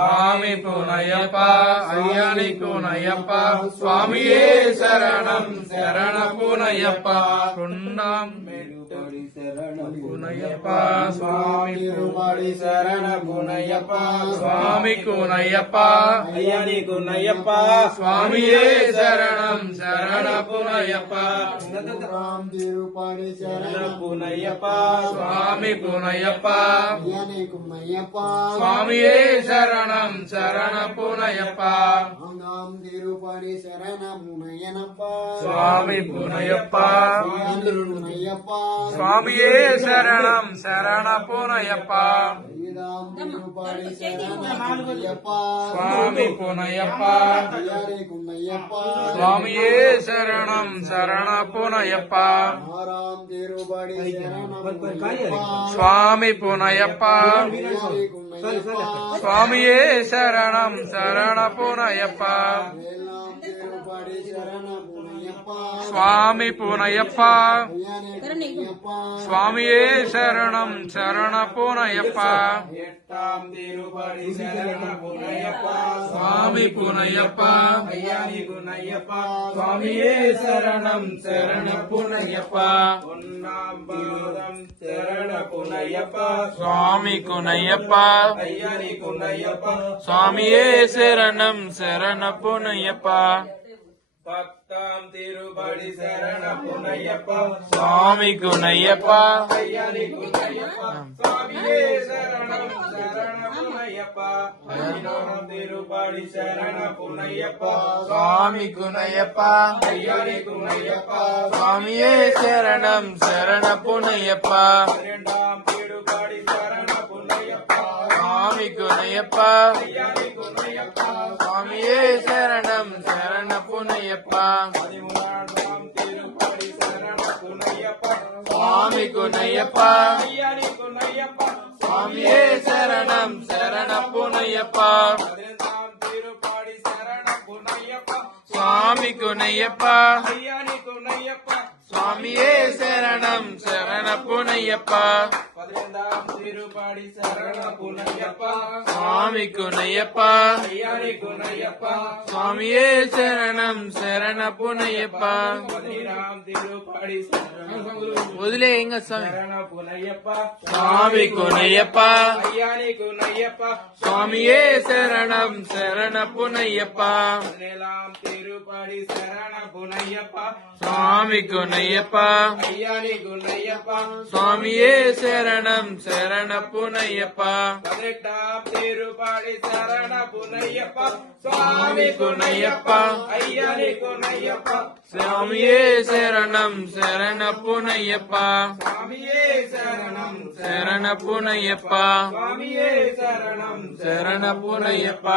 சுவாமி புனையப்பா ஐயனி புனையப்பா சுவாமியே சரணம் சரண புனையப்பா பொன்னாம் புனையப்பா சுவாமி திருமாடி சரண புனையப்பா சுவாமி குனையப்பா ஐயனி குனையப்பா சுவாமியே சரணம் சரண புனையப்பா திருப்பாடி சரண புனையப்பா சுவாமி புனையப்பா ஐயனி குனையப்பா சுவாமியே சரணம் சரண புனையப்பா திருப்பாடி சரண முனையனப்பா சுவாமி புனையப்பா முனையப்பா சுவாமியே சரணம் சரண புனையப்பா திருப்பாடி சரண முனையப்பா சுவாமி புனையப்பா ஐயனி குனையப்பா சுவாமியே சரணம் சரண புனையப்பா திருப்பாடி சரண முனையப்பா சுவாமி புனையப்பா ஐயனி குனையப்பா சுவாமியே சரணம் சரண புனையப்பா திருப்பாடி சரண முனையப்பா சுவாமி புனையப்பா ஐயனி குனையப்பா சுவாமியே சரணம் சரண புனையப்பா எட்டாம் திருப்படி சரண புனையப்பா சுவாமி புனையப்பா ஐயனி குனையப்பா சுவாமியே சரணம் சரண புனையப்பா பொன்னாம் பாதம் சரண புனையப்பா சுவாமி குனையப்பா ஐயனி குனையப்பா சுவாமியே சரணம் சரண புனையப்பா பத்தாம் திருப்படி சரண புனையப்பா சுவாமி குனையப்பா ஐயனி குனையப்பா சுவாமியே சரணம் சரண புனையப்பா பதினோராம் திருப்படி சரண புனையப்பா சுவாமி குனையப்பா ஐயனி குனையப்பா சுவாமியே சரணம் சரண புனையப்பா இரண்டாம் திருப்படி சரண புனையப்பா சுவாமி குனையப்பா ஐயனி குனையப்பா சுவாமியே சரணம் சரண புனையப்பா பதிமூன்றாம் திருப்படி சரண புனையப்பா சுவாமி குனையப்பா ஐயனி குனையப்பா சுவாமியே சரணம் சரண புனையப்பா பதினைந்தாம் திருப்படி சரண புனையப்பா சுவாமி குனையப்பா ஐயனி குனையப்பா சுவாமியே சரணம் சரண புனையப்பா பதினைந்தாம் திருப்படி சரண புனையப்பா சுவாமி குனையப்பா ஐயனி குனையப்பா சுவாமியே சரணம் சரண புனையப்பா பதினாறாம் திருப்படி వదిలే ఇంకా స్వామి சரண புனையப்பா స్వామి కొనయ్యప్ప ஐயனி குனையப்பா స్వామియే శరణం శరణ పునయ్యప్ప பதினேழாம் திருப்படி சரண புனையப்பா స్వామి కొనయ్యప్ప ஐயனி குனையப்பா స్వామియే శరణం శరణ పునయ్యప్ప பதினெட்டாம் திருப்படி சரண புனையப்பா స్వామి కొనయ్యప్ప ஐயனி குனையப்பா స్వామియే శరణం శరణ పునయ్యప్ప சுவாமியே சரணம் శరణ పునయ్యప్ప சுவாமியே சரணம் శరణ పునయ్యప్ప